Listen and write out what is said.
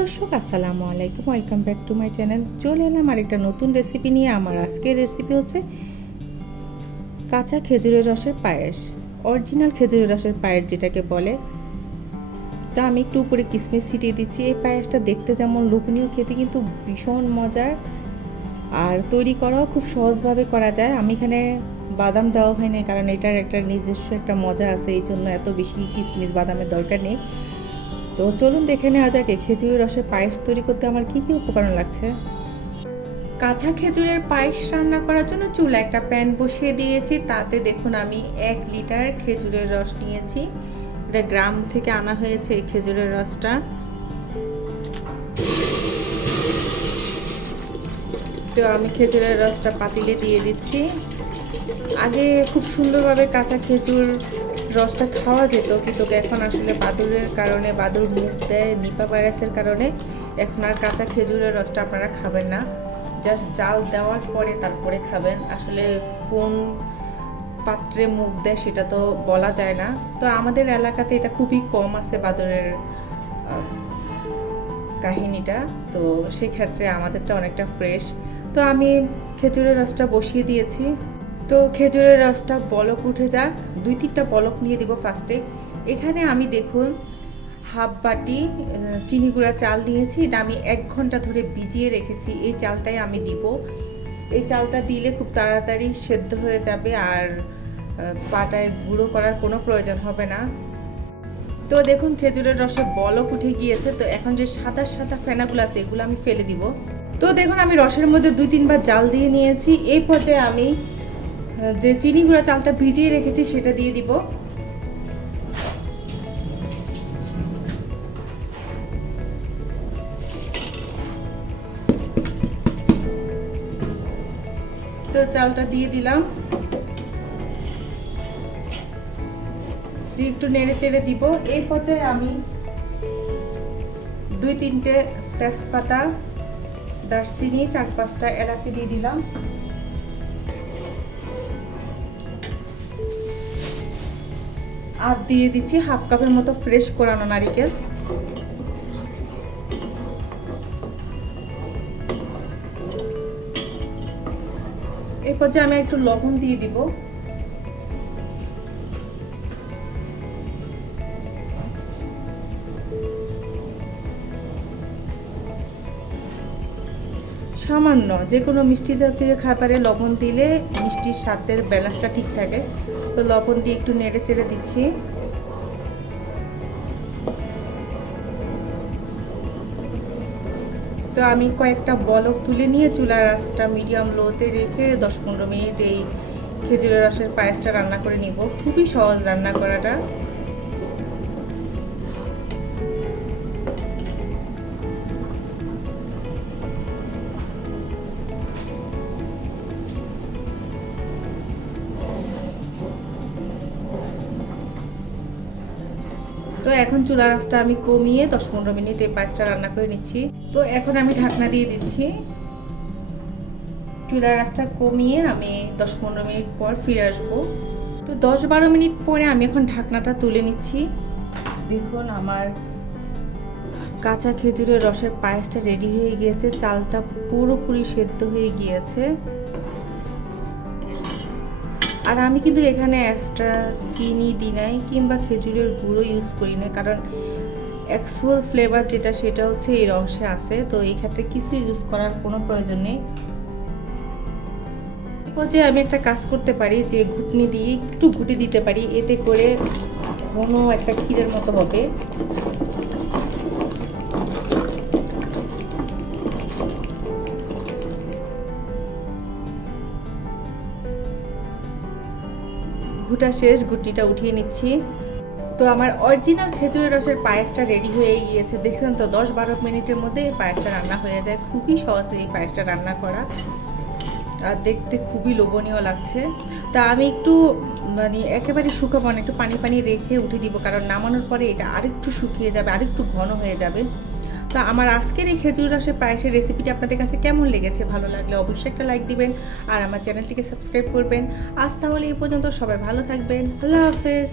দর্শক আসসালামু আলাইকুম, welcome back to my channel. চলে এলাম আরেকটা নতুন রেসিপি নিয়ে। আমার আজকের রেসিপি হচ্ছে কাঁচা খেজুরের রসের পায়েস, অরিজিনাল খেজুরের রসের পায়েস যেটাকে বলে। তা আমি একটু উপরে কিশমিশ ছিটিয়ে দিচ্ছি। এই পায়েসটা দেখতে যেমন লোভনীয়, খেতে কিন্তু ভীষণ মজার, আর তৈরি করাও খুব সহজভাবে করা যায়। আমি এখানে বাদাম দেওয়া হয় না, কারণ এটার একটা নিজস্ব একটা মজা আছে, এই জন্য এত বেশি কিশমিশ বাদামের দরকার নেই। তো চলুন দেখে নেওয়া যাক খেজুরের রসের পায়েস তৈরি করতে আমার কি কি উপকরণ লাগছে। কাঁচা খেজুরের পায়েস রান্না করার জন্য চুলা একটা প্যান বসিয়ে দিয়েছি। তাতে দেখুন আমি 1 লিটার খেজুরের রস নিয়েছি। এটা গ্রাম থেকে আনা হয়েছে এই খেজুরের রসটা। তো আমি খেজুরের রসটা পাতিলে দিয়ে দিচ্ছি। আগে খুব সুন্দরভাবে কাঁচা খেজুর রসটা খাওয়া যেত, কিন্তু এখন আসলে বাদুড়ের কারণে, বাদুড় মুখ দেয় নিপা ভাইরাসের কারণে এখন আর কাঁচা খেজুরের রসটা আপনারা খাবেন না। জাস্ট জাল দেওয়ার পরে তারপরে খাবেন। আসলে কোন পাত্রে মুখ দেয় সেটা তো বলা যায় না। তো আমাদের এলাকাতে এটা খুবই কম আছে বাদুড়ের কাহিনীটা, তো সেক্ষেত্রে আমাদেরটা অনেকটা ফ্রেশ। তো আমি খেজুরের রসটা বসিয়ে দিয়েছি। তো খেজুরের রসটা বলক উঠে যাক, 2-3টা বলক নিয়ে দিব ফার্স্টে। এখানে আমি দেখুন হাফ বাটি চিনি গুঁড়া চাল নিয়েছি। এটা আমি 1 ঘন্টা ধরে ভিজিয়ে রেখেছি। এই চালটাই আমি দিব। এই চালটা দিলে খুব তাড়াতাড়ি সেদ্ধ হয়ে যাবে, আর পাটায় গুঁড়ো করার কোনো প্রয়োজন হবে না। তো দেখুন খেজুরের রসে বলক উঠে গিয়েছে। তো এখন যে সাদা সাদা ফেনাগুলো আছে এগুলো আমি ফেলে দিব। তো দেখুন আমি রসের মধ্যে 2-3 বার জাল দিয়ে নিয়েছি। এই পর্যায়ে আমি যে চিনি গুঁড়া চালটা ভিজিয়ে রেখেছি সেটা দিয়ে দিব। তো চালটা দিয়ে দিলাম, একটু নেড়ে চেড়ে দিব। এই পর্যায়ে আমি 2-3টে তেজপাতা, দারচিনি, 4-5টা এলাচি দিয়ে দিলাম। আর দিয়ে দিচ্ছি হাফ কাপের মতো ফ্রেশ কোরানো নারিকেল। এই পর্যায়ে আমি একটু লবণ দিয়ে দিব। সামান্য, যে কোনো মিষ্টি জাতীয় খাবারে লবণ দিলে মিষ্টির স্বাদের ব্যালেন্সটা ঠিক থাকে। তো লবণ দিয়ে একটু নেড়ে চেড়ে দিচ্ছি। তো আমি কয়েকটা বলক তুলে নিয়ে চুলার আঁচটা মিডিয়াম লোতে রেখে 10-15 মিনিট এই খেজুরের রসের পায়েসটা রান্না করে নিব। খুবই সহজ রান্না করাটা। তো এখন চুলার আঁচটা আমি কমিয়ে 10-15 মিনিট এই পায়েসটা রান্না করে নিচ্ছি। তো এখন আমি ঢাকনা দিয়ে দিচ্ছি। চুলার আঁচটা কমিয়ে আমি 10-15 মিনিট পর ফিরে আসবো। তো 10-12 মিনিট পরে আমি এখন ঢাকনাটা তুলে নিচ্ছি। দেখুন আমার কাঁচা খেজুরের রসের পায়েসটা রেডি হয়ে গিয়েছে। চালটা পুরোপুরি সেদ্ধ হয়ে গিয়েছে। আর আমি কিন্তু এখানে এক্সট্রা চিনি দিই নাই কিংবা খেজুরের গুঁড়ো ইউজ করি না, কারণ অ্যাকচুয়াল ফ্লেভার যেটা সেটা হচ্ছে এই রসে আছে। তো এই ক্ষেত্রে কিছু ইউজ করার কোনো প্রয়োজন নেই। যে আমি একটা কাজ করতে পারি, যে ঘুটনি দিয়ে একটু ঘুটে দিতে পারি, এতে করে ঘন একটা ক্ষীরের মতো হবে। ঘুটা শেষ, ঘুটনিটা উঠিয়ে নিচ্ছি। তো আমার অরিজিনাল খেজুরের রসের পায়েসটা রেডি হয়ে গিয়েছে। দেখছেন তো 10-12 মিনিটের মধ্যে এই পায়েসটা রান্না হয়ে যায়। খুবই সহজ এই পায়েসটা রান্না করা, আর দেখতে খুবই লোভনীয় লাগছে। তা আমি একটু একেবারে শুকাবো না, একটু পানি পানি রেখে উঠে দিব, কারণ নামানোর পরে এটা আরেকটু শুকিয়ে যাবে, আরেকটু ঘন হয়ে যাবে। তো আমার আজকের এই খেজুর রসের পায়েসের রেসিপিটা আপনাদের কাছে কেমন লেগেছে? ভালো লাগলে অবশ্যই একটা লাইক দিবেন, আর আমার চ্যানেলটিকে সাবস্ক্রাইব করবেন। আজ তাহলে এই পর্যন্ত, সবাই ভালো থাকবেন। আল্লাহ হাফেজ।